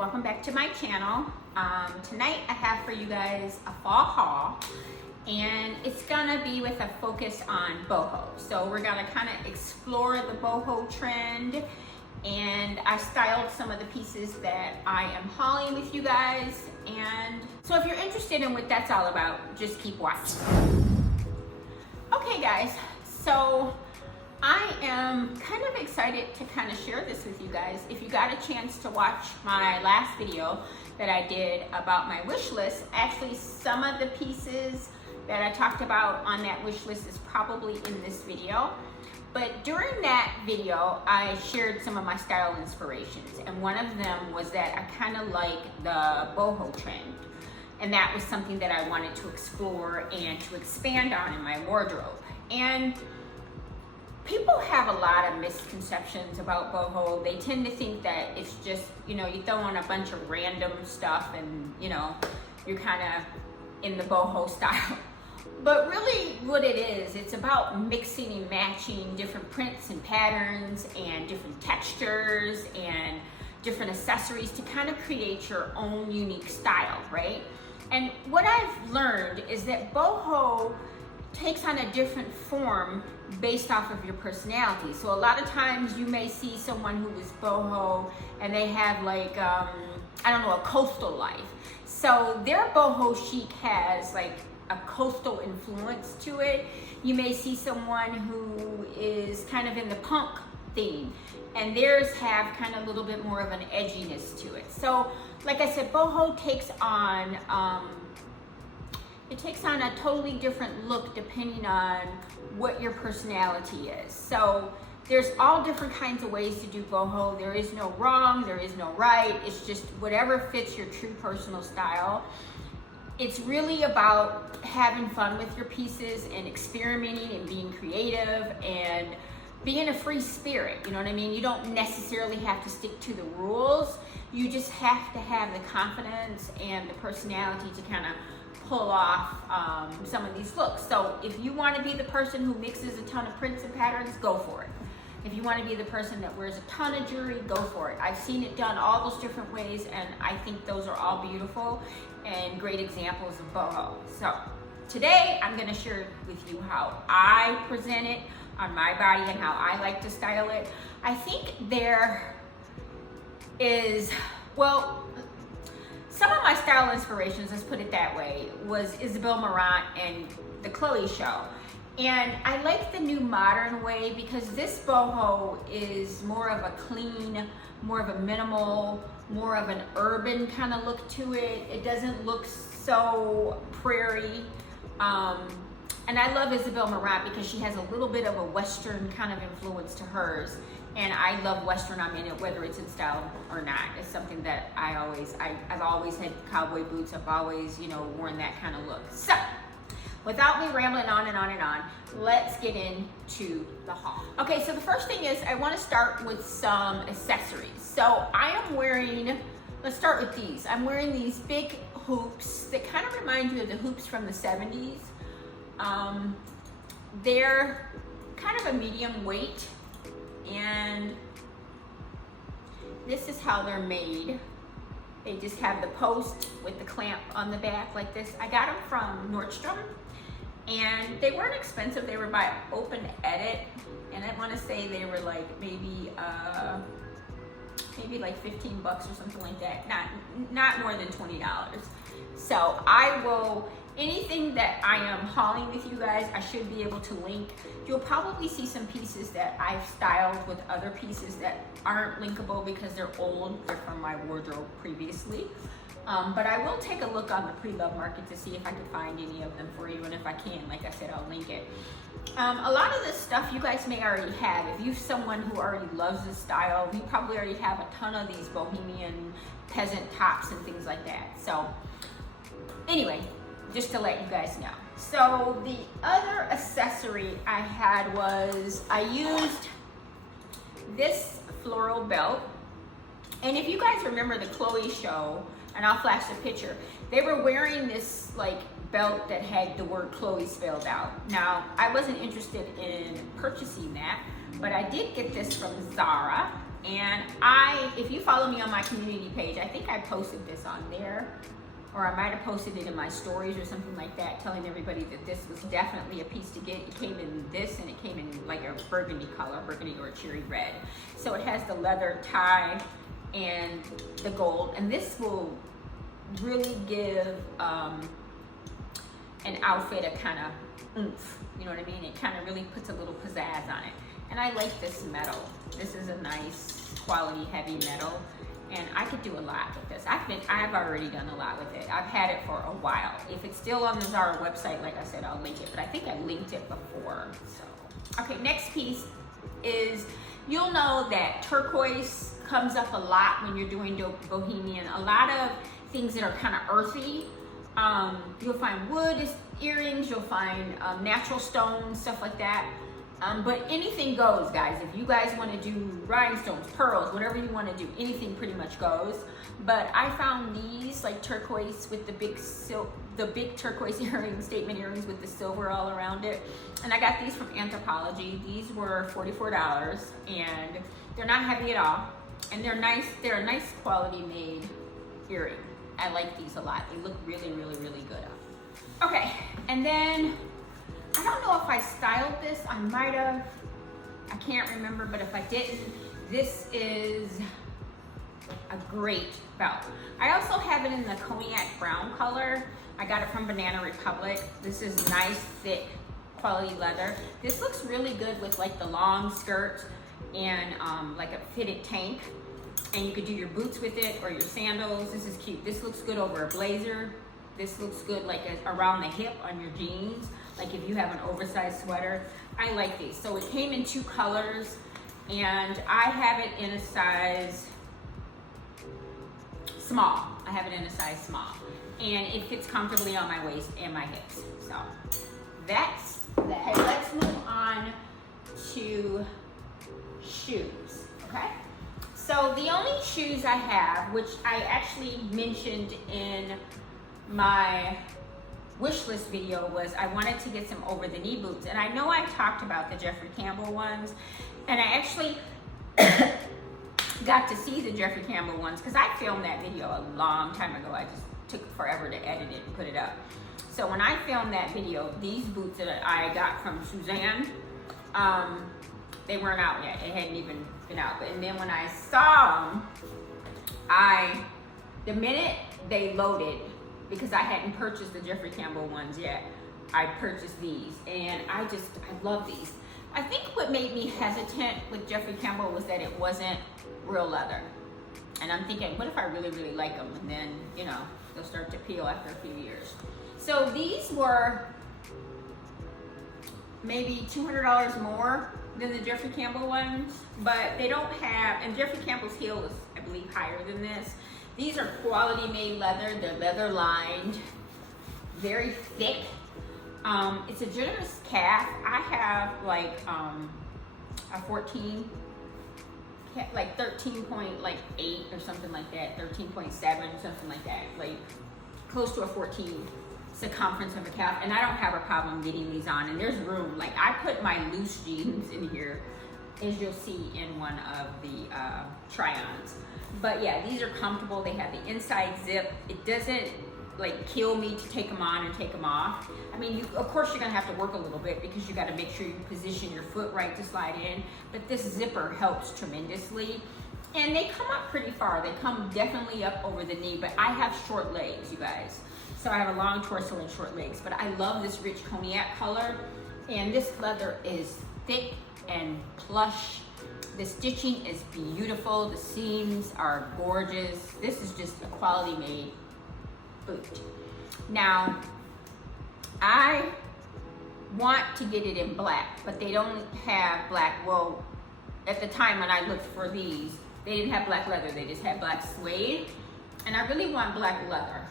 welcome back to my channel. Tonight I have for you guys a fall haul, and it's gonna be with a focus on boho. So we're gonna kind of explore the boho trend, and I styled some of the pieces that I am hauling with you guys. And so if you're interested in what that's all about, just keep watching. Okay guys, so I am kind of excited to kind of share this with you guys. If you got a chance to watch my last video that I did about my wish list, actually some of the pieces that I talked about on that wish list is probably in this video. But during that video, I shared some of my style inspirations, and one of them was that I kind of like the boho trend. And that was something that I wanted to explore and to expand on in my wardrobe. And people have a lot of misconceptions about boho. They tend to think that it's just, you throw on a bunch of random stuff and, you're kind of in the boho style. But really what it is, it's about mixing and matching different prints and patterns and different textures and different accessories to kind of create your own unique style, right? And what I've learned is that boho takes on a different form based off of your personality. So a lot of times you may see someone who is boho and they have like, a coastal life. So their boho chic has like a coastal influence to it. You may see someone who is kind of in the punk theme, and theirs have kind of a little bit more of an edginess to it. So like I said, boho takes on, it takes on a totally different look depending on what your personality is. So there's all different kinds of ways to do boho. There is no wrong, there is no right. It's just whatever fits your true personal style. It's really about having fun with your pieces and experimenting and being creative and being a free spirit, you know what I mean? You don't necessarily have to stick to the rules. You just have to have the confidence and the personality to kind of pull off some of these looks. So if you want to be the person who mixes a ton of prints and patterns, go for it. If you want to be the person that wears a ton of jewelry, go for it. I've seen it done all those different ways, and I think those are all beautiful and great examples of boho. So today I'm going to share with you how I present it on my body and how I like to style it. I think there is, some of my style inspirations, let's put it that way, was Isabel Marant and the Chloe show. And I like the new modern way because this boho is more of a clean, more of a minimal, more of an urban kind of look to it. It doesn't look so prairie. And I love Isabel Marant because she has a little bit of a Western kind of influence to hers. And I love Western, whether it's in style or not. It's something that I've always had cowboy boots. I've always, worn that kind of look. So, without me rambling on and on and on, let's get into the haul. Okay, so the first thing is I want to start with some accessories. So I am wearing, let's start with these. I'm wearing these big hoops that kind of remind you of the hoops from the 70s. They're kind of a medium weight, and this is how they're made. They just have the post with the clamp on the back like this. I got them from Nordstrom, and they weren't expensive. They were by Open Edit, and I want to say they were like maybe like 15 bucks or something like that. Not more than $20. So I will, anything that I am hauling with you guys, I should be able to link. You'll probably see some pieces that I've styled with other pieces that aren't linkable because they're old. They're from my wardrobe previously. But I will take a look on the pre-love market to see if I can find any of them for you. And if I can, like I said, I'll link it. A lot of this stuff you guys may already have. If you're someone who already loves this style, you probably already have a ton of these bohemian peasant tops and things like that. So anyway, just to let you guys know. So the other accessory I had was I used this floral belt. And if you guys remember the Chloe show, and I'll flash the picture, they were wearing this like belt that had the word Chloe spelled out. Now, I wasn't interested in purchasing that, but I did get this from Zara. And if you follow me on my community page, I think I posted this on there, or I might have posted it in my stories or something like that, telling everybody that this was definitely a piece to get. It came in this, and it came in like a burgundy color, burgundy or a cherry red. So it has the leather tie and the gold, and this will really give an outfit a kind of oomph, you know what I mean? It kind of really puts a little pizzazz on it. And I like this metal. This is a nice quality heavy metal, and I could do a lot with this. I've already done a lot with it. I've had it for a while. If it's still on the Zara website, like I said, I'll link it, but I think I linked it before. So, okay, next piece is, you'll know that turquoise comes up a lot when you're doing bohemian. A lot of things that are kind of earthy. You'll find wood earrings, you'll find natural stones, stuff like that. But anything goes, guys. If you guys want to do rhinestones, pearls, whatever you want to do, anything pretty much goes. But I found these like turquoise with the big turquoise earrings, statement earrings with the silver all around it. And I got these from Anthropologie. These were $44, and they're not heavy at all. And they're nice. They're a nice quality made earring. I like these a lot. They look really, really, really good. Okay, and then I don't know if I styled this. I might have. I can't remember, but if I didn't, this is a great belt. I also have it in the cognac brown color. I got it from Banana Republic. This is nice, thick, quality leather. This looks really good with like the long skirt and like a fitted tank. And you could do your boots with it or your sandals. This is cute. This looks good over a blazer. This looks good like around the hip on your jeans. Like if you have an oversized sweater. I like these. So it came in 2 colors, and I have it in a size small. I have it in a size small. And it fits comfortably on my waist and my hips. So that's that. Okay, let's move on to shoes, okay? So the only shoes I have, which I actually mentioned in my wish list video, was I wanted to get some over the knee boots. And I know I talked about the Jeffrey Campbell ones, and I actually got to see the Jeffrey Campbell ones because I filmed that video a long time ago. I just took forever to edit it and put it up. So when I filmed that video, these boots that I got from Suzanne, they weren't out yet. It hadn't even been out. And then when I saw them, the minute they loaded, because I hadn't purchased the Jeffrey Campbell ones yet, I purchased these, and I love these. I think what made me hesitant with Jeffrey Campbell was that it wasn't real leather. And I'm thinking, what if I really, really like them? And then, you know, they'll start to peel after a few years. So these were maybe $200 more than the Jeffrey Campbell ones, but they don't have, and Jeffrey Campbell's heel is, I believe, higher than this. These are quality made leather. They're leather lined, very thick. It's a generous calf. I have like a 14, like 13.8 or something like that, 13.7, something like that, like close to a 14 circumference of a calf. And I don't have a problem getting these on, and there's room. Like I put my loose jeans in here, as you'll see in one of the try-ons. But yeah, these are comfortable. They have the inside zip. It doesn't like kill me to take them on and take them off. I mean, of course you're gonna have to work a little bit because you gotta make sure you position your foot right to slide in, but this zipper helps tremendously. And they come up pretty far. They come definitely up over the knee, but I have short legs, you guys. So I have a long torso and short legs, but I love this rich cognac color. And this leather is thick and plush. The stitching is beautiful. The seams are gorgeous. This is just a quality made boot. Now, I want to get it in black, but they don't have black. Well, at the time when I looked for these, they didn't have black leather. They just had black suede. And I really want black leather.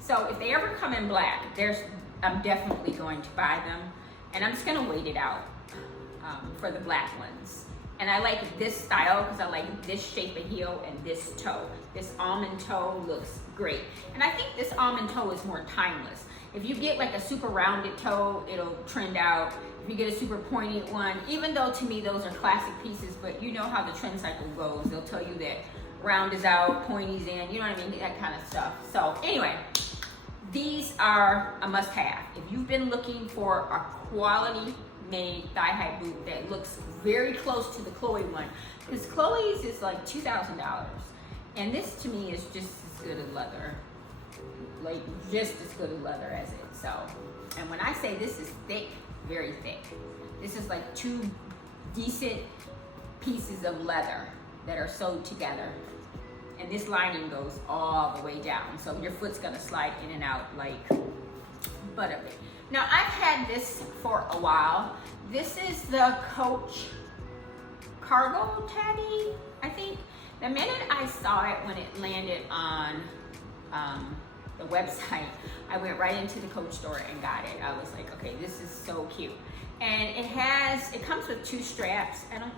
So if they ever come in black, I'm definitely going to buy them. And I'm just gonna wait it out for the black ones. And I like this style because I like this shape of heel and this toe. This almond toe looks great. And I think this almond toe is more timeless. If you get like a super rounded toe, it'll trend out. If you get a super pointed one, even though to me those are classic pieces, but you know how the trend cycle goes. They'll tell you that round is out, pointy's in, you know what I mean? That kind of stuff. So anyway, these are a must have. If you've been looking for a quality made thigh high boot that looks very close to the Chloe one, because Chloe's is like $2,000. And this to me is just as good as leather. Like just as good as leather as it. So, and when I say this is thick, very thick. This is like 2 decent pieces of leather that are sewed together. And this lining goes all the way down. So your foot's gonna slide in and out like butter. Now I've had this for a while. This is the Coach Cargo Tabby, I think. The minute I saw it when it landed on the website, I went right into the Coach store and got it. I was like, okay, this is so cute. And it comes with 2 straps. I don't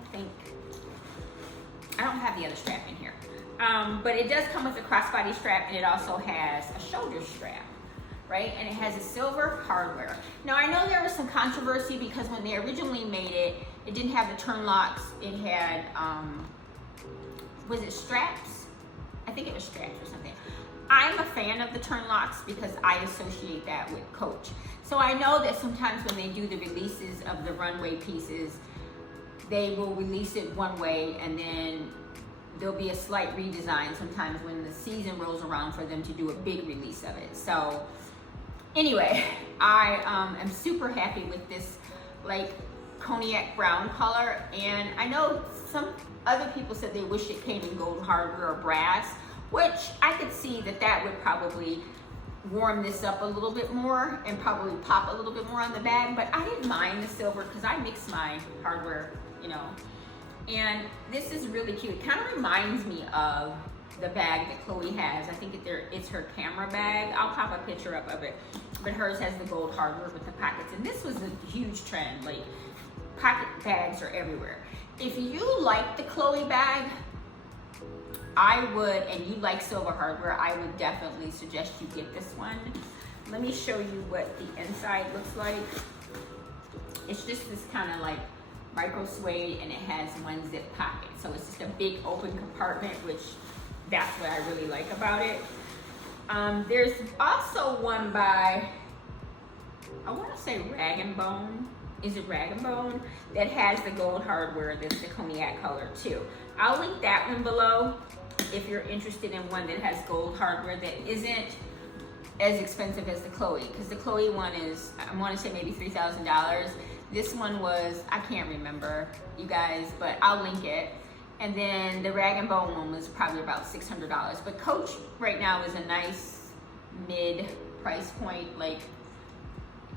have the other strap in here. But it does come with a crossbody strap, and it also has a shoulder strap, right? And it has a silver hardware. Now I know there was some controversy because when they originally made it, it didn't have the turn locks. It had, was it straps? I think it was straps or something. I'm a fan of the turn locks because I associate that with Coach. So I know that sometimes when they do the releases of the runway pieces, they will release it one way and then there'll be a slight redesign sometimes when the season rolls around for them to do a big release of it. So anyway, I am super happy with this like cognac brown color, and I know some other people said they wish it came in gold hardware or brass, which I could see that would probably warm this up a little bit more and probably pop a little bit more on the bag, but I didn't mind the silver because I mix my hardware, you know. And this is really cute. It kind of reminds me of the bag that Chloe has. I think it's her camera bag. I'll pop a picture up of it. But hers has the gold hardware with the pockets. And this was a huge trend. Like, pocket bags are everywhere. If you like the Chloe bag, I would, and you like silver hardware, I would definitely suggest you get this one. Let me show you what the inside looks like. It's just this kind of like micro suede, and it has 1 zip pocket. So it's just a big open compartment, which that's what I really like about it. There's also one by, I want to say Rag & Bone. Is it Rag & Bone? That has the gold hardware that's the cognac color too. I'll link that one below if you're interested in one that has gold hardware that isn't as expensive as the Chloe, because the Chloe one is, I want to say maybe $3,000. This one was, I can't remember, you guys, but I'll link it. And then the Rag & Bone one was probably about $600. But Coach right now is a nice mid price point, like,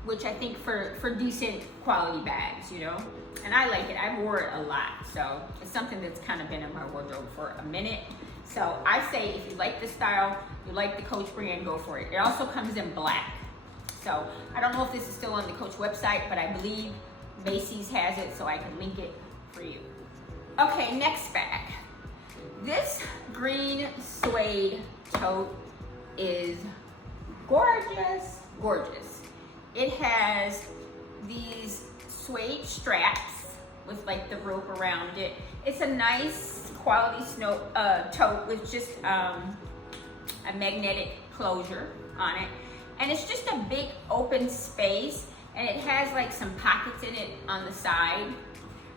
which I think for decent quality bags, you know? And I like it, I wore it a lot. So it's something that's kind of been in my wardrobe for a minute. So I say if you like this style, you like the Coach brand, go for it. It also comes in black. So I don't know if this is still on the Coach website, but I believe Macy's has it, so I can link it for you. Okay, next bag. This green suede tote is gorgeous, gorgeous. It has these suede straps with like the rope around it. It's a nice quality tote with just a magnetic closure on it. And it's just a big open space, and it has like some pockets in it on the side,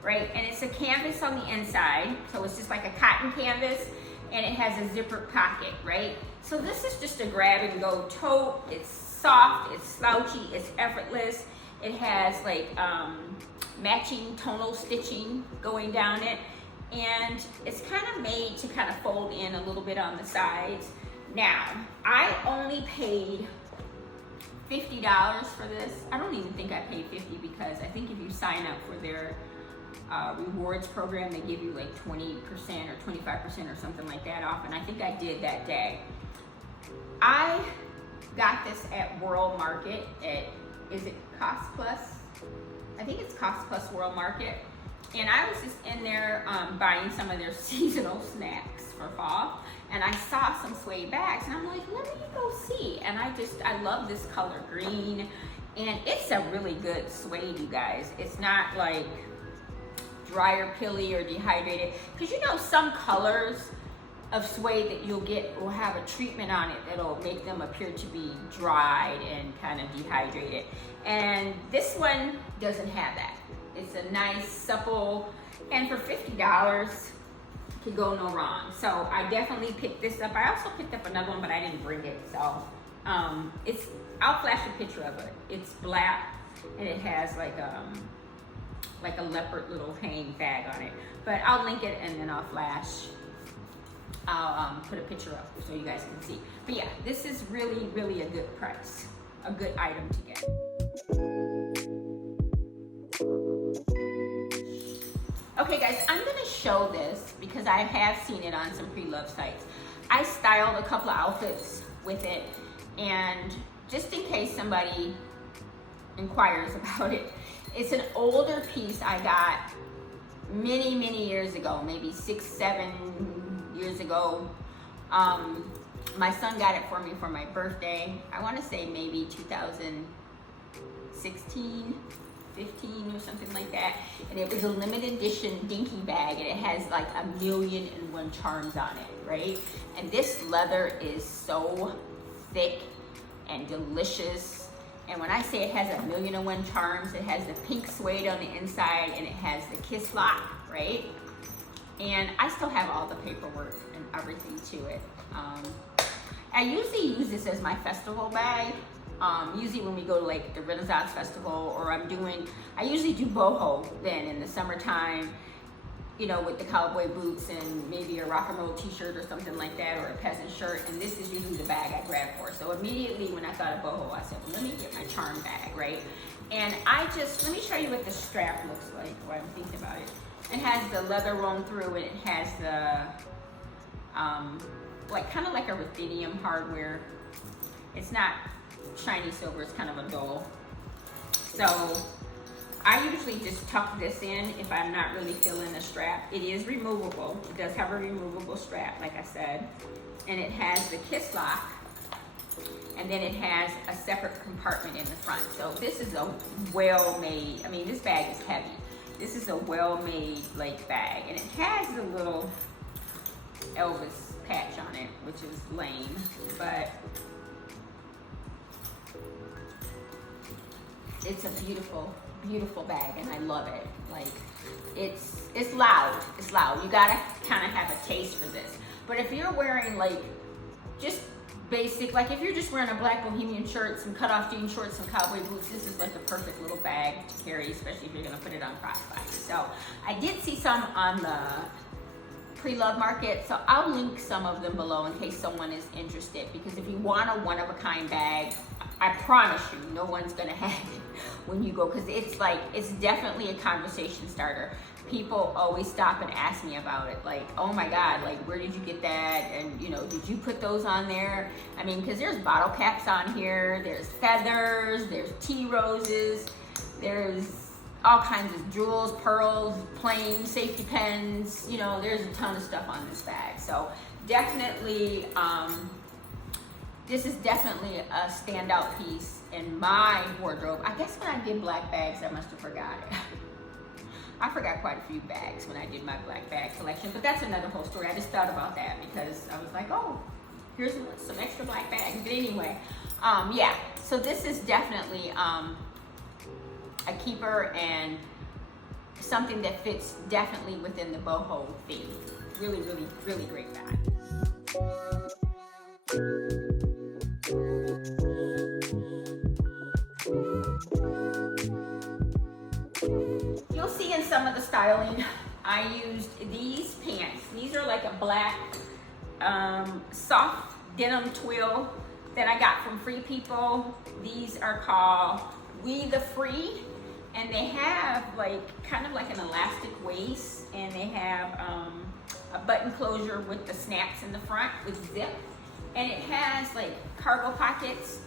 right? And it's a canvas on the inside, so it's just like a cotton canvas, and it has a zipper pocket, right? So this is just a grab and go tote. It's soft, it's slouchy, it's effortless. It has like matching tonal stitching going down it, and it's kind of made to kind of fold in a little bit on the sides. Now, I only paid $50 for this. I don't even think I paid $50 because I think if you sign up for their rewards program, they give you like 20% or 25% or something like that off, and I think I did that day. I got this at World Market at is it Cost Plus? I think it's Cost Plus World Market. And I was just in there buying some of their seasonal snacks for fall. And I saw some suede bags and I'm like, let me go see. And I love this color green. And it's a really good suede, you guys. It's not like dry or pilly or dehydrated. Because you know some colors of suede that you'll get will have a treatment on it that'll make them appear to be dried and kind of dehydrated. And this one doesn't have that. It's a nice, supple, and for $50, could go no wrong. So I definitely picked this up. I also picked up another one, but I didn't bring it. So I'll flash a picture of it. It's black, and it has like a leopard little hang bag on it. But I'll link it, and then I'll put a picture up so you guys can see. But yeah, this is really, really a good price, a good item to get. Okay guys, I'm gonna show this because I have seen it on some pre-loved sites. I styled a couple of outfits with it, and just in case somebody inquires about it, it's an older piece I got many, many years ago, maybe 6-7 years ago. My son got it for me for my birthday. I want to say maybe 2016, 15 or something like that. And it was a limited edition dinky bag, and it has like 1,000,001 charms on it, right? And this leather is so thick and delicious. And when I say it has 1,000,001 charms, it has the pink suede on the inside, and it has the kiss lock, right? And I still have all the paperwork and everything to it. I usually use this as my festival bag. Usually when we go to like the Renaissance Festival, or I usually do Boho then in the summertime, you know, with the cowboy boots and maybe a rock and roll t-shirt or something like that, or a peasant shirt, and this is usually the bag I grab for. So immediately when I thought of Boho, I said, well, let me get my charm bag, right? And let me show you what the strap looks like while I'm thinking about it. It has the leather woven through, and it has the, like kind of like a ruthenium hardware. It's not shiny silver, it's kind of a dull. So I usually just tuck this in if I'm not really feeling the strap. It is removable. It does have a removable strap, like I said. And it has the kiss lock. And then it has a separate compartment in the front. So this is a well-made, I mean, this bag is heavy. This is a well-made like bag. And it has the little Elvis patch on it, which is lame, but it's a beautiful, beautiful bag, and I love it. Like, it's loud. It's loud. You gotta kind of have a taste for this. But if you're wearing like just basic, like if you're just wearing a black bohemian shirt, some cutoff jean shorts, some cowboy boots, this is like a perfect little bag to carry, especially if you're gonna put it on crossbody. So I did see some on the pre-love market, so I'll link some of them below in case someone is interested, because if you want a one-of-a-kind bag, I promise you no one's gonna have it when you go, because it's definitely a conversation starter. People always stop and ask me about it, like, oh my god, like, where did you get that, and you know, did you put those on there? I mean, because there's bottle caps on here, there's feathers, there's tea roses, there's all kinds of jewels, pearls, plain safety pins, you know, there's a ton of stuff on this bag. So definitely, this is definitely a standout piece in my wardrobe. I guess when I did black bags, I must have forgot it. I forgot quite a few bags when I did my black bag collection, but that's another whole story. I just thought about that because I was like, oh, here's some extra black bags. But anyway, yeah, so this is definitely a keeper and something that fits definitely within the boho theme. Really, really, really great bag. You'll see in some of the styling, I used these pants. These are like a black soft denim twill that I got from Free People. These are called We the Free, and they have like kind of like an elastic waist, and they have a button closure with the snaps in the front with zip, and it has like cargo pockets,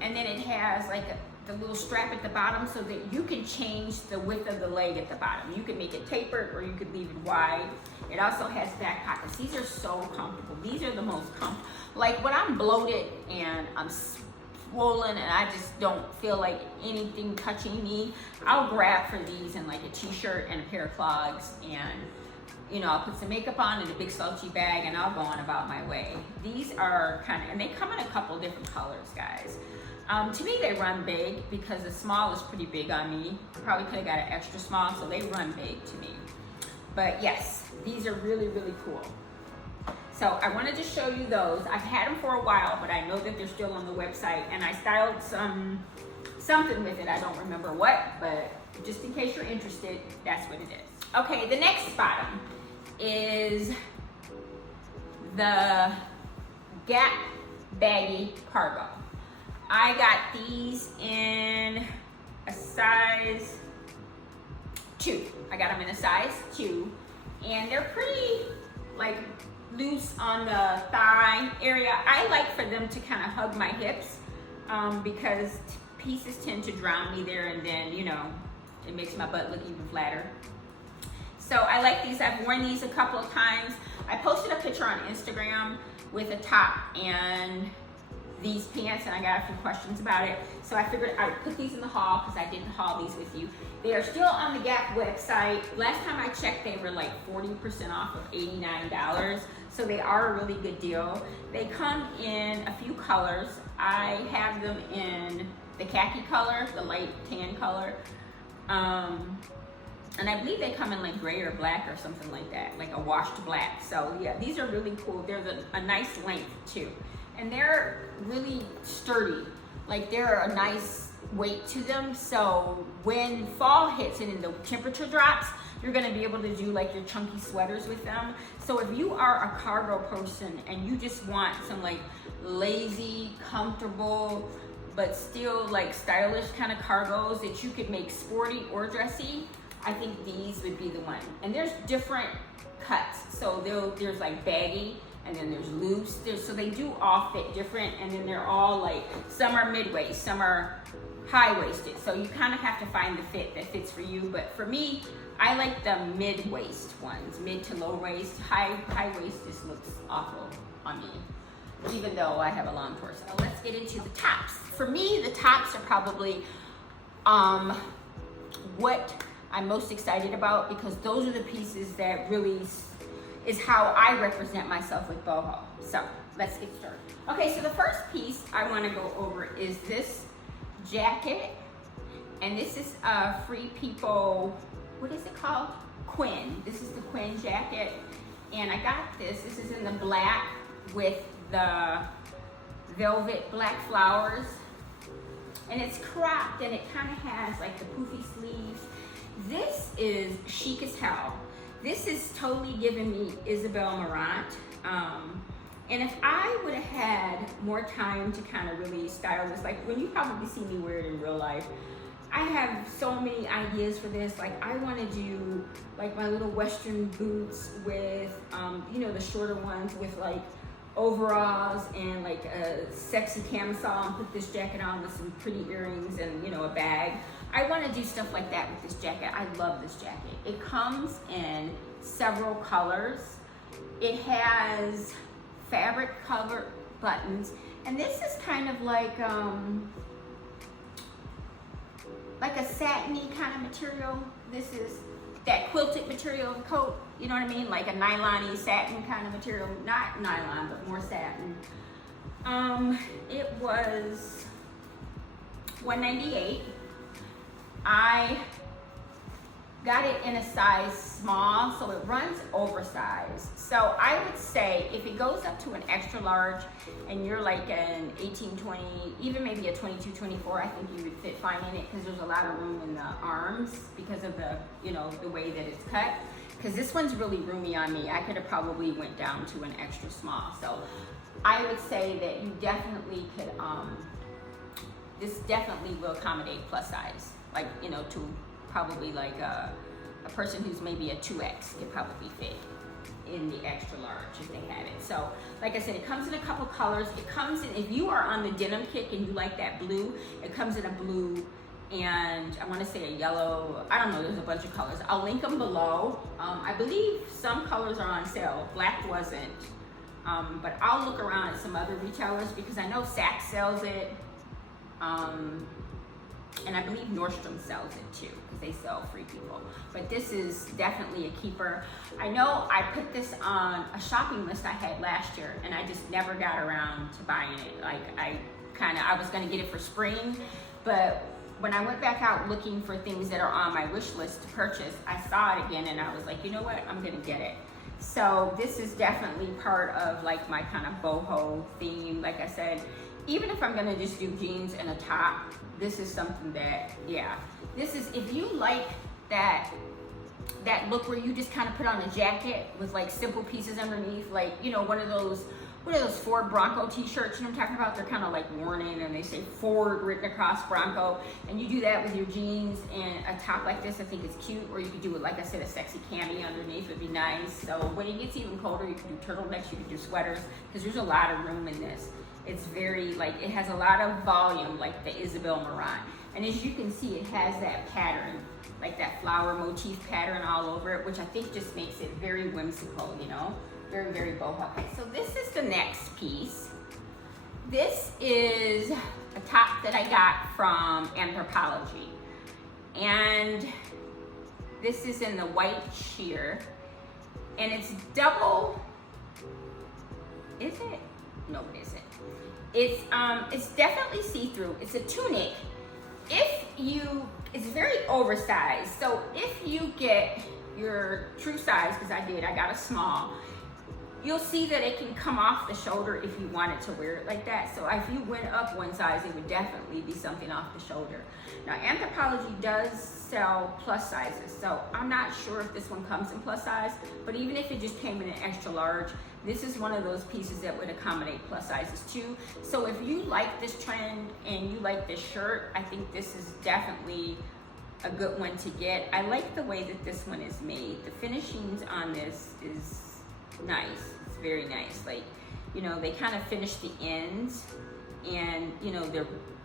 and then it has like the little strap at the bottom so that you can change the width of the leg at the bottom. You can make it tapered or you could leave it wide. It also has back pockets. These are so comfortable. These are the most comfortable. Like when I'm bloated and I'm swollen and I just don't feel like anything touching me, I'll grab for these in like a t-shirt and a pair of clogs, and you know, I'll put some makeup on in a big slouchy bag and I'll go on about my way. These are kind of, and they come in a couple different colors, guys. To me, they run big because the small is pretty big on me. Probably could have got an extra small, so they run big to me. But yes, these are really, really cool. So I wanted to show you those. I've had them for a while, but I know that they're still on the website, and I styled something with it. I don't remember what, but just in case you're interested, that's what it is. Okay, the next bottom is the Gap baggy cargo. I got these in a size 2. I got them in a size 2, and they're pretty like loose on the thigh area. I like for them to kind of hug my hips because pieces tend to drown me there, and then, you know, it makes my butt look even flatter. So I like these. I've worn these a couple of times. I posted a picture on Instagram with a top and these pants, and I got a few questions about it. So I figured I would put these in the haul because I didn't haul these with you. They are still on the Gap website. Last time I checked, they were like 40% off of $89. So they are a really good deal. They come in a few colors. I have them in the khaki color, the light tan color. And I believe they come in like gray or black or something like that, like a washed black. So yeah, these are really cool. They're a nice length too. And they're really sturdy. Like they're a nice weight to them. So when fall hits and the temperature drops, you're gonna be able to do like your chunky sweaters with them. So if you are a cargo person and you just want some like lazy, comfortable, but still like stylish kind of cargos that you could make sporty or dressy, I think these would be the one. And there's different cuts. So there's like baggy, and then there's loose. So they do all fit different, and then they're all like, some are mid-waist, some are high-waisted. So you kind of have to find the fit that fits for you. But for me, I like the mid-waist ones, mid to low waist. High-waist just looks awful on me, even though I have a long torso. So let's get into the tops. For me, the tops are probably what I'm most excited about, because those are the pieces that really is how I represent myself with Boho. So let's get started. Okay, so the first piece I want to go over is this jacket, and this is Free People, what is it called? Quinn. This is the Quinn jacket, and I got this. This is in the black with the velvet black flowers, and it's cropped, and it kind of has like the poofy sleeves. This is chic as hell. This is totally giving me Isabel Marant. And if I would have had more time to kind of really style this, like when you probably see me wear it in real life, I have so many ideas for this. Like I want to do like my little Western boots with, you know, the shorter ones with like overalls and like a sexy camisole, and put this jacket on with some pretty earrings and, you know, a bag. I want to do stuff like that with this jacket. I love this jacket. It comes in several colors. It has fabric covered buttons, and this is kind of like a satiny kind of material. This is that quilted material of the coat, you know what I mean? Like a nylon-y satin kind of material. Not nylon, but more satin. It was $198. I got it in a size small, so it runs oversized. So I would say if it goes up to an extra large and you're like an 18, 20, even maybe a 22, 24, I think you would fit fine in it, because there's a lot of room in the arms because of the, you know, the way that it's cut. Because this one's really roomy on me. I could have probably went down to an extra small. So I would say that you definitely could, this definitely will accommodate plus size. Like, you know, to probably like a person who's maybe a 2X could probably fit. in the extra large if they had it. So like I said, it comes in a couple colors. It comes in, if you are on the denim kick and you like that blue, it comes in a blue and I want to say a yellow. I don't know, there's a bunch of colors. I'll link them below. I believe some colors are on sale. Black wasn't. But I'll look around at some other retailers because I know Saks sells it. And I believe Nordstrom sells it too because they sell Free People. But this is definitely a keeper. I know I put this on a shopping list I had last year and I just never got around to buying it. Like I was gonna get it for spring, but when I went back out looking for things that are on my wish list to purchase, I saw it again and I was like, you know what, I'm gonna get it. So this is definitely part of like my kind of boho theme. Like I said, even if I'm gonna just do jeans and a top, this is something that, yeah, this is, if you like that look where you just kind of put on a jacket with like simple pieces underneath, like, you know, what are those Ford Bronco t-shirts, you know what I'm talking about? They're kind of like worn in and they say Ford written across Bronco, and you do that with your jeans and a top like this, I think it's cute. Or you could do it, like I said, a sexy cami underneath would be nice. So when it gets even colder, you can do turtlenecks, you can do sweaters, because there's a lot of room in this. It's very, like, it has a lot of volume, like the Isabel Marant. And as you can see, it has that pattern, like that flower motif pattern all over it, which I think just makes it very whimsical, you know? Very, very boho. Okay, so this is the next piece. This is a top that I got from Anthropologie. And this is in the white sheer. And it's double, is it? No, it isn't. It's definitely see-through. It's a tunic. It's very oversized. So if you get your true size, because I got a small, you'll see that it can come off the shoulder if you wanted to wear it like that. So if you went up one size, it would definitely be something off the shoulder. Now, Anthropologie does sell plus sizes, so I'm not sure if this one comes in plus size, but even if it just came in an extra large, this is one of those pieces that would accommodate plus sizes too. So if you like this trend and you like this shirt, I think this is definitely a good one to get. I like the way that this one is made. The finishings on this is nice. It's very nice. Like, you know, they kind of finish the ends, and you know,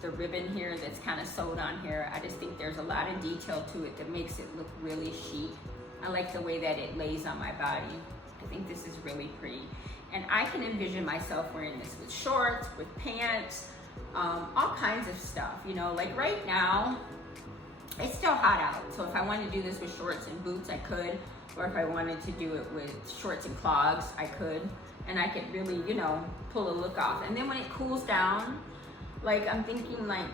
the ribbon here that's kind of sewed on here. I just think there's a lot of detail to it that makes it look really chic. I like the way that it lays on my body. I think this is really pretty. And I can envision myself wearing this with shorts, with pants, all kinds of stuff. You know, like right now, it's still hot out. So if I wanted to do this with shorts and boots, I could. Or if I wanted to do it with shorts and clogs, I could. And I could really, you know, pull a look off. And then when it cools down, like I'm thinking like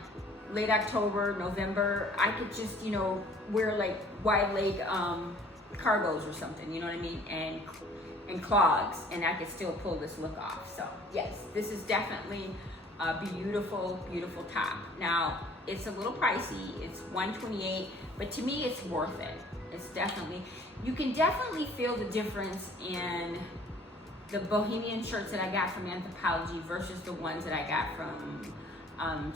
late October, November, I could just, you know, wear like wide leg cargos or something, you know what I mean? And clogs, and I could still pull this look off. So yes, this is definitely a beautiful, beautiful top. Now, it's a little pricey, it's $128, but to me it's worth it. It's definitely, you can definitely feel the difference in the bohemian shirts that I got from Anthropologie versus the ones that I got from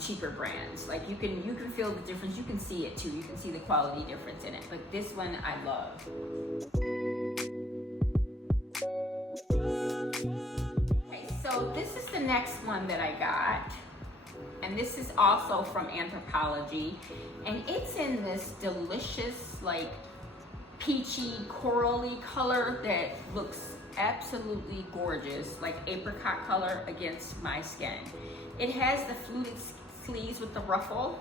cheaper brands. Like you can feel the difference, you can see it too, you can see the quality difference in it, but this one I love. Okay, so this is the next one that I got, and this is also from Anthropologie, and it's in this delicious like peachy corally color that looks absolutely gorgeous, like apricot color against my skin. It has the fluted sleeves with the ruffle,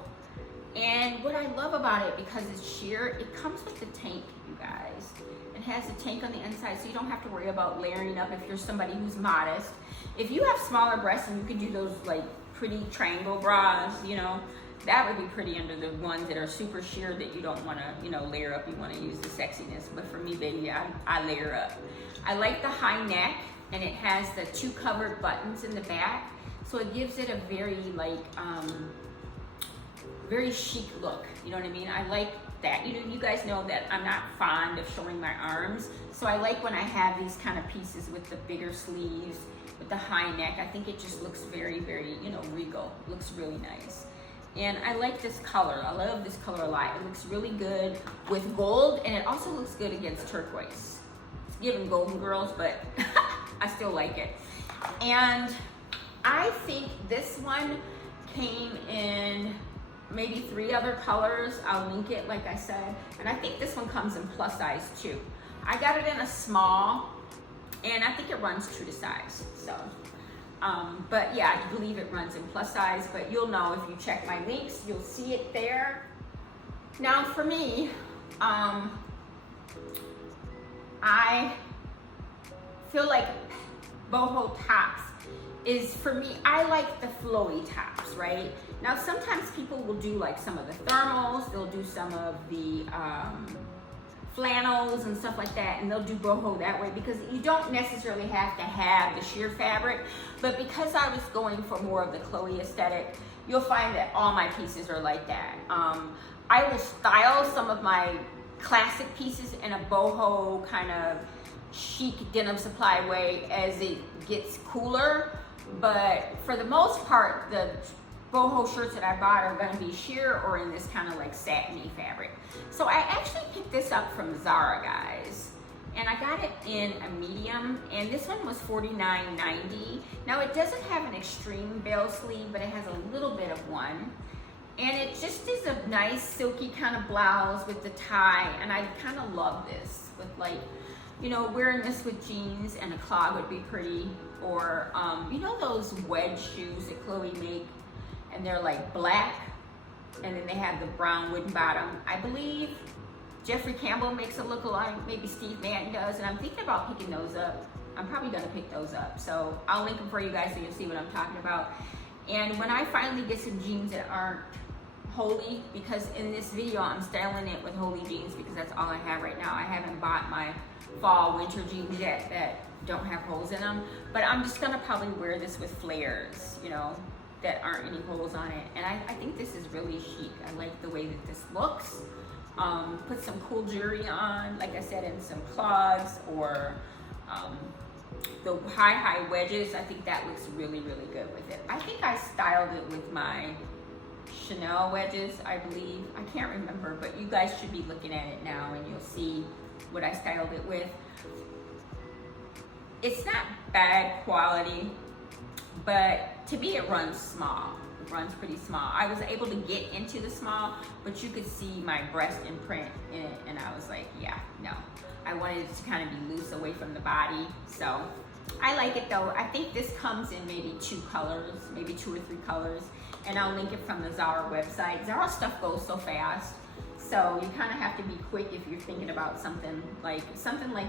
and what I love about it, because it's sheer, it comes with the tank, you guys. It has a tank on the inside, so you don't have to worry about layering up if you're somebody who's modest. If you have smaller breasts and you can do those like pretty triangle bras, you know, that would be pretty under the ones that are super sheer that you don't want to, you know, layer up. You want to use the sexiness, but for me, baby, I layer up. I like the high neck, and it has the 2 covered buttons in the back, so it gives it a very like very chic look. You know what I mean? I like that. You know, you guys know that I'm not fond of showing my arms, so I like when I have these kind of pieces with the bigger sleeves, with the high neck. I think it just looks very, very, you know, regal. It looks really nice. And I like this color. I love this color a lot. It looks really good with gold, and it also looks good against turquoise. It's giving Golden Girls, but I still like it. And I think this one came in maybe 3 other colors. I'll link it, like I said. And I think this one comes in plus size too. I got it in a small, and I think it runs true to size. So, but yeah, I believe it runs in plus size, but you'll know if you check my links, you'll see it there. Now for me, I feel like boho tops is, for me, I like the flowy tops, right? Now sometimes people will do like some of the thermals, they'll do some of the flannels and stuff like that, and they'll do boho that way because you don't necessarily have to have the sheer fabric. But because I was going for more of the Chloe aesthetic, you'll find that all my pieces are like that. I will style some of my classic pieces in a boho kind of chic denim supply way as it gets cooler, but for the most part, the boho shirts that I bought are going to be sheer or in this kind of like satiny fabric. So I actually picked this up from Zara, guys, and I got it in a medium, and this one was $49.90. Now it doesn't have an extreme bell sleeve, but it has a little bit of one, and it just is a nice silky kind of blouse with the tie, and I kind of love this with, like, you know, wearing this with jeans and a clog would be pretty, or you know those wedge shoes that Chloe make, and they're like black, and then they have the brown wooden bottom. I believe Jeffrey Campbell makes a look-alike, maybe Steve Madden does, and I'm thinking about picking those up. I'm probably gonna pick those up, so I'll link them for you guys so you'll see what I'm talking about. And when I finally get some jeans that aren't holy, because in this video I'm styling it with holy jeans because that's all I have right now. I haven't bought my fall winter jeans yet that don't have holes in them, but I'm just gonna probably wear this with flares, you know, that aren't any holes on it. And I think this is really chic. I like the way that this looks. Put some cool jewelry on, like I said, and some clogs, or the high wedges. I think that looks really, really good with it. I think I styled it with my Chanel wedges, I believe. I can't remember, but you guys should be looking at it now and you'll see what I styled it with. It's not bad quality, but to me it runs small. It runs pretty small. I was able to get into the small, but you could see my breast imprint in it, and I was like, yeah, no. I wanted it to kind of be loose away from the body, so I like it though. I think this comes in maybe 2 colors, maybe 2 or 3 colors, and I'll link it from the Zara website. Zara stuff goes so fast, so you kind of have to be quick if you're thinking about something like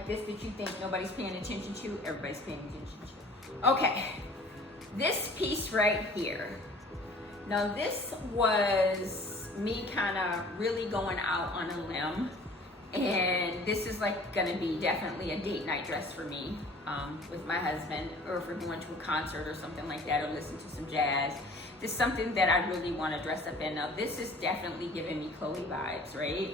this that you think nobody's paying attention to. Everybody's paying attention to. Okay, this piece right here. Now this was me kind of really going out on a limb, and this is like gonna be definitely a date night dress for me with my husband, or if we're going to a concert or something like that, or listen to some jazz. This is something that I really want to dress up in. Now this is definitely giving me Chloe vibes, right?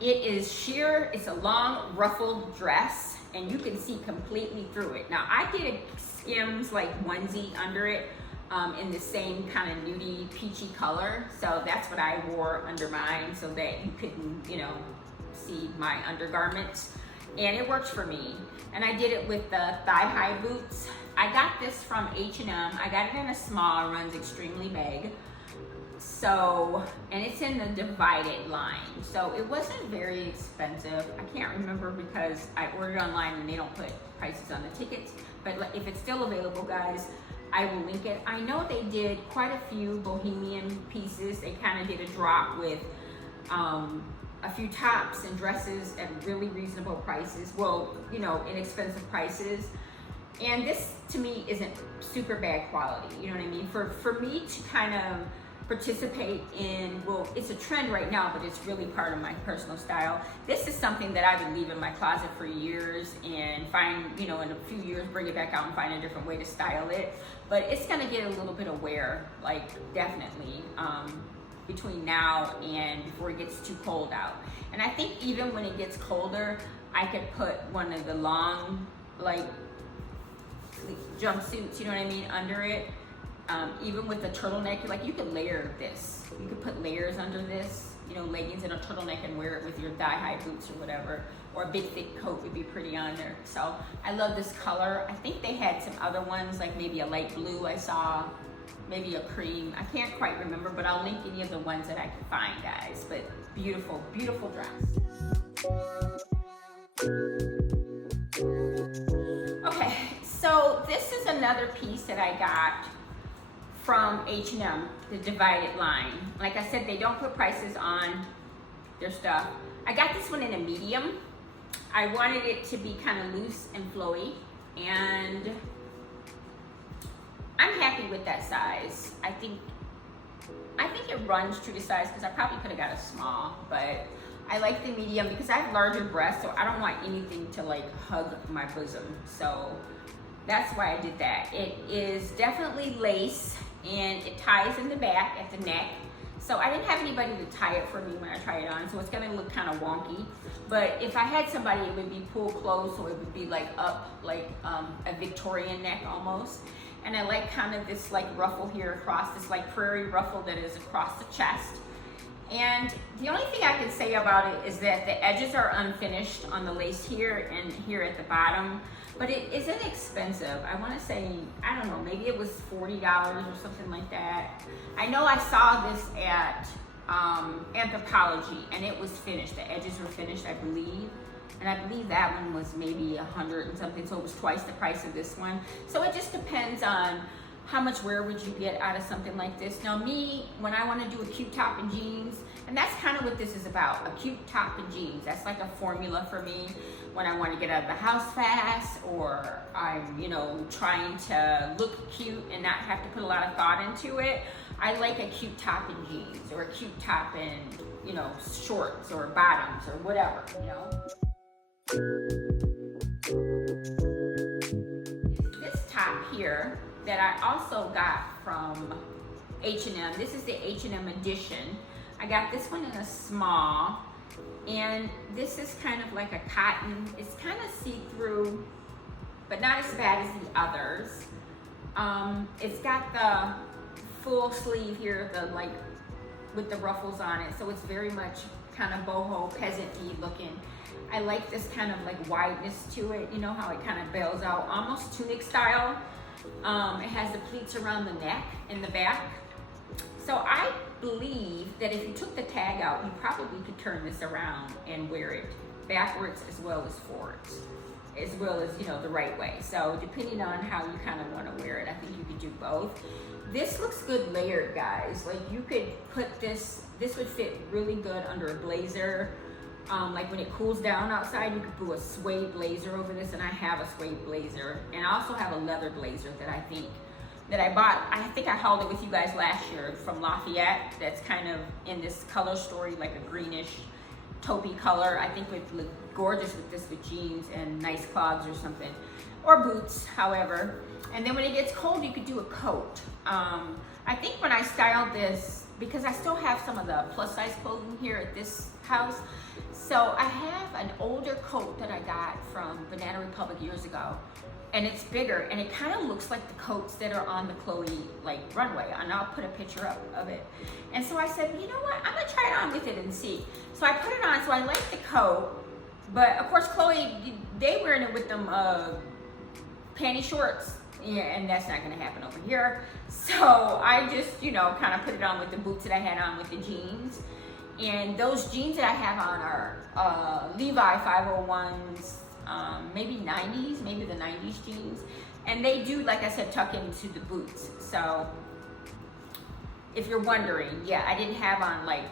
It is sheer, it's a long ruffled dress, and you can see completely through it. Now I did a Skims like onesie under it in the same kind of nudie peachy color, so that's what I wore under mine so that you couldn't, you know, see my undergarments, and it works for me. And I did it with the thigh-high boots. I got this from H&M. I got it in a small, runs extremely big. So, and it's in the divided line. So it wasn't very expensive. I can't remember because I ordered online and they don't put prices on the tickets. But if it's still available, guys, I will link it. I know they did quite a few bohemian pieces. They kind of did a drop with a few tops and dresses at really reasonable prices. Well, you know, inexpensive prices. And this to me isn't super bad quality, you know what I mean? For me to kind of participate in, well, it's a trend right now, but it's really part of my personal style. This is something that I would leave in my closet for years and find, you know, in a few years, bring it back out and find a different way to style it. But it's gonna get a little bit of wear, like definitely, between now and before it gets too cold out. And I think even when it gets colder, I could put one of the long, like, jumpsuits, you know what I mean, under it. Even with the turtleneck, like you could layer this. You could put layers under this, you know, leggings and a turtleneck and wear it with your thigh-high boots or whatever, or a big thick coat would be pretty on there. So I love this color. I think they had some other ones, like maybe a light blue I saw, maybe a cream. I can't quite remember, but I'll link any of the ones that I can find, guys. But beautiful, beautiful dress. Okay, so this is another piece that I got from H&M, the divided line. Like I said, they don't put prices on their stuff. I got this one in a medium. I wanted it to be kind of loose and flowy, and I'm happy with that size. I think it runs true to size, because I probably could have got a small, but I like the medium because I have larger breasts, so I don't want anything to like hug my bosom. So that's why I did that. It is definitely lace, and it ties in the back at the neck. So I didn't have anybody to tie it for me when I try it on, so it's gonna look kind of wonky. But if I had somebody, it would be pulled close, so it would be like up, like a Victorian neck almost. And I like kind of this like ruffle here across, this like prairie ruffle that is across the chest. And the only thing I can say about it is that the edges are unfinished on the lace here and here at the bottom, but it isn't expensive. I want to say, I don't know, maybe it was $40 or something like that. I know I saw this at Anthropologie, and it was finished. The edges were finished, I believe. And I believe that one was maybe 100 and something, so it was twice the price of this one. So it just depends on how much wear would you get out of something like this. Now me, when I want to do a cute top and jeans, and that's kind of what this is about, a cute top and jeans. That's like a formula for me when I want to get out of the house fast, or I'm, you know, trying to look cute and not have to put a lot of thought into it. I like a cute top and jeans, or a cute top and, you know, shorts or bottoms or whatever, you know. This top here that I also got from H&M. This is the H&M edition. I got this one in a small, and this is kind of like a cotton. It's kind of see-through, but not as bad as the others. It's got the full sleeve here, the like with the ruffles on it, so it's very much kind of boho, peasant-y looking. I like this kind of like wideness to it. You know how it kind of bails out, almost tunic style. It has the pleats around the neck and the back. So I believe that if you took the tag out, you probably could turn this around and wear it backwards as well as forwards, as well as, you know, the right way. So depending on how you kind of want to wear it, I think you could do both. This looks good layered, guys. Like you could put this would fit really good under a blazer. Like when it cools down outside, you could put a suede blazer over this, and I have a suede blazer, and I also have a leather blazer that I bought. I think I hauled it with you guys last year from Lafayette. That's kind of in this color story, like a greenish taupey color. I think would look gorgeous with this, with jeans and nice clogs or something, or boots, however. And then when it gets cold, you could do a coat. I think when I styled this, because I still have some of the plus size clothing here at this house, so I have an older coat that I got from Banana Republic years ago, and it's bigger, and it kind of looks like the coats that are on the Chloe like runway, and I'll put a picture up of it. And so I said, you know what, I'm gonna try it on with it and see. So I put it on, so I like the coat, but of course Chloe, they wearing it with them panty shorts. Yeah, and that's not gonna happen over here. So I just, you know, kind of put it on with the boots that I had on with the jeans. And those jeans that I have on are Levi 501s, maybe 90s, maybe the 90s jeans. And they do, like I said, tuck into the boots. So if you're wondering, yeah, I didn't have on like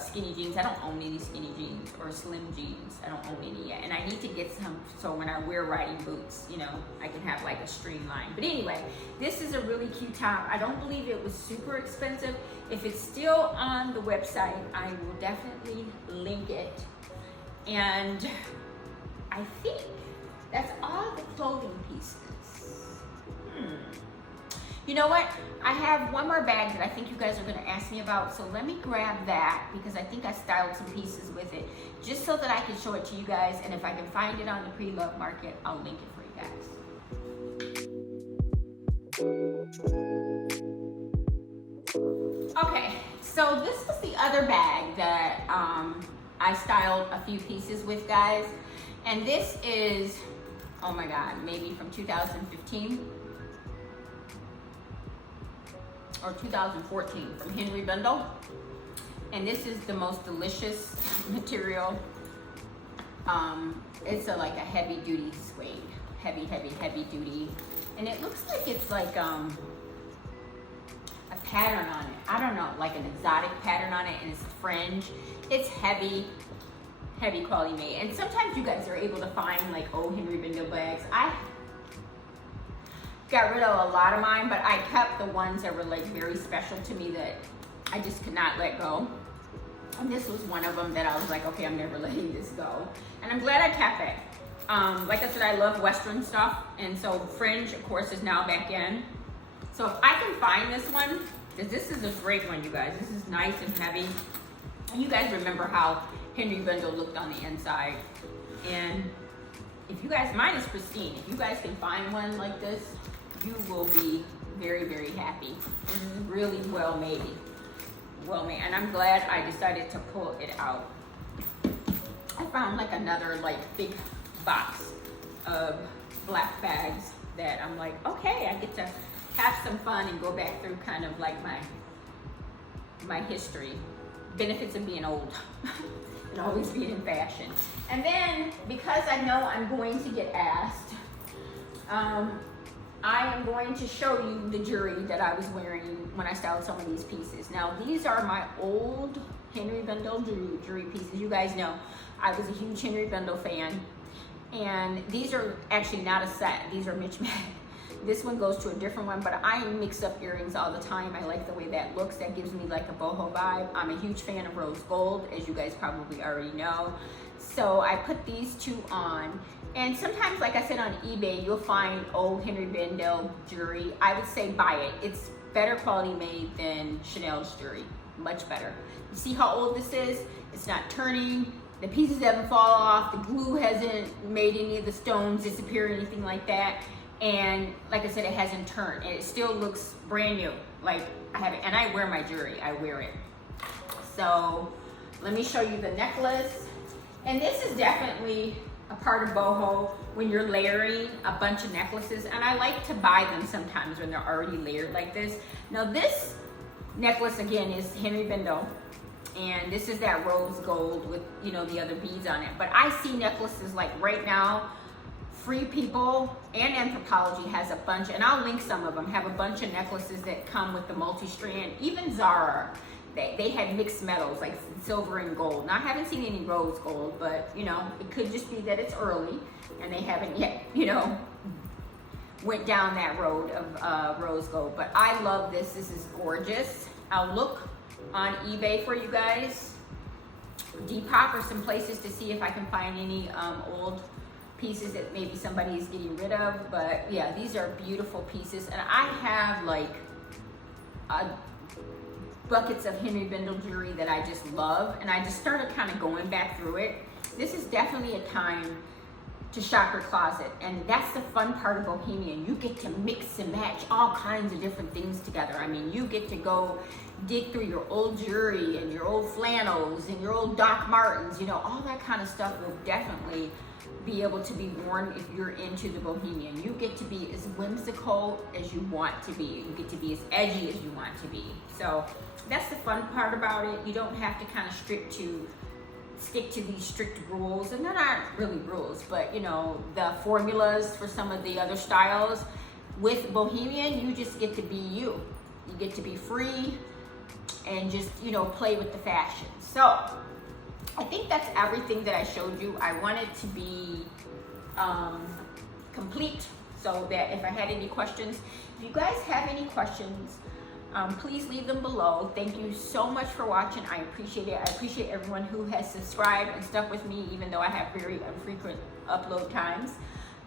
skinny jeans. I don't own any skinny jeans or slim jeans. I don't own any yet. And I need to get some, so when I wear riding boots, you know, I can have like a streamline. But anyway, this is a really cute top. I don't believe it was super expensive. If it's still on the website, I will definitely link it. And I think that's all the clothing pieces. You know what? I have one more bag that I think you guys are going to ask me about, so let me grab that, because I think I styled some pieces with it, just so that I can show it to you guys, and if I can find it on the pre-love market, I'll link it for you guys. Okay, so this was the other bag that I styled a few pieces with, guys. And this is, oh my God, maybe from 2015 or 2014 from Henry Bendel. And this is the most delicious material. It's like a heavy duty suede, heavy duty. And it looks like it's like a pattern on it. I don't know, like an exotic pattern on it, and it's fringe. It's heavy quality made. And sometimes you guys are able to find like old Henry Bendel bags. I got rid of a lot of mine, but I kept the ones that were like very special to me that I just could not let go. And this was one of them that I was like, okay, I'm never letting this go. And I'm glad I kept it. Like I said, I love Western stuff. And so Fringe, of course, is now back in. So if I can find this one, because this is a great one, you guys. This is nice and heavy. And you guys remember how Henry Bendel looked on the inside. And if you guys, mine is pristine. If you guys can find one like this, you will be very, very happy. This is really well made. Well made. And I'm glad I decided to pull it out. I found like another like big box of black bags that I'm like, okay, I get to have some fun and go back through kind of like my history. Benefits of being old and always being in fashion. And then because I know I'm going to get asked, I am going to show you the jewelry that I was wearing when I styled some of these pieces. Now, these are my old Henry Bendel jewelry pieces. You guys know I was a huge Henry Bendel fan. And these are actually not a set. These are mismatched. This one goes to a different one, but I mix up earrings all the time. I like the way that looks. That gives me like a boho vibe. I'm a huge fan of rose gold, as you guys probably already know. So I put these two on. And sometimes, like I said, on eBay, you'll find old Henry Bendel jewelry. I would say buy it. It's better quality made than Chanel's jewelry. Much better. You see how old this is? It's not turning. The pieces haven't fallen off. The glue hasn't made any of the stones disappear or anything like that. And like I said, it hasn't turned. And it still looks brand new. Like I have it, and I wear my jewelry. I wear it. So let me show you the necklace. And this is definitely a part of boho when you're layering a bunch of necklaces. And I like to buy them sometimes when they're already layered like this. Now this necklace again is Henry Bendel. And this is that rose gold with, you know, the other beads on it. But I see necklaces like right now, Free People and Anthropologie has a bunch, and I'll link some of them, have a bunch of necklaces that come with the multi-strand. Even Zara, they had mixed metals like silver and gold. Now I haven't seen any rose gold, but you know, it could just be that it's early and they haven't yet, you know, went down that road of rose gold. But I love this. This is gorgeous. I'll look on eBay for you guys, Depop or some places to see if I can find any old pieces that maybe somebody is getting rid of. But yeah, these are beautiful pieces, and I have like buckets of Henry Bendel jewelry that I just love, and I just started kind of going back through it. This is definitely a time to shop your closet, and that's the fun part of Bohemian. You get to mix and match all kinds of different things together. I mean, you get to go dig through your old jewelry and your old flannels and your old Doc Martens, you know, all that kind of stuff will definitely be able to be worn if you're into the Bohemian. You get to be as whimsical as you want to be. You get to be as edgy as you want to be. So that's the fun part about it. You don't have to kind of stick to these strict rules, and they're not really rules, but you know, the formulas for some of the other styles. With Bohemian, you just get to be you. You get to be free and just, you know, play with the fashion. So I think that's everything that I showed you. I wanted to be complete so that if I had any questions, if you guys have any questions, please leave them below. Thank you so much for watching. I appreciate it. I appreciate everyone who has subscribed and stuck with me, even though I have very infrequent upload times.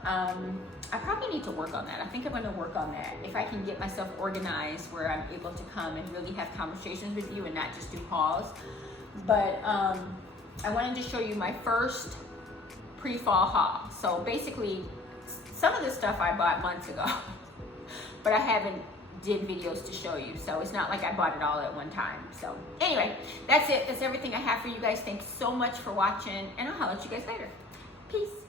I probably need to work on that. I think I'm going to work on that. If I can get myself organized where I'm able to come and really have conversations with you and not just do hauls. But I wanted to show you my first pre-fall haul. So basically, some of this stuff I bought months ago, but I haven't did videos to show you. So it's not like I bought it all at one time. So anyway, that's it. That's everything I have for you guys. Thanks so much for watching, and I'll holler at you guys later. Peace.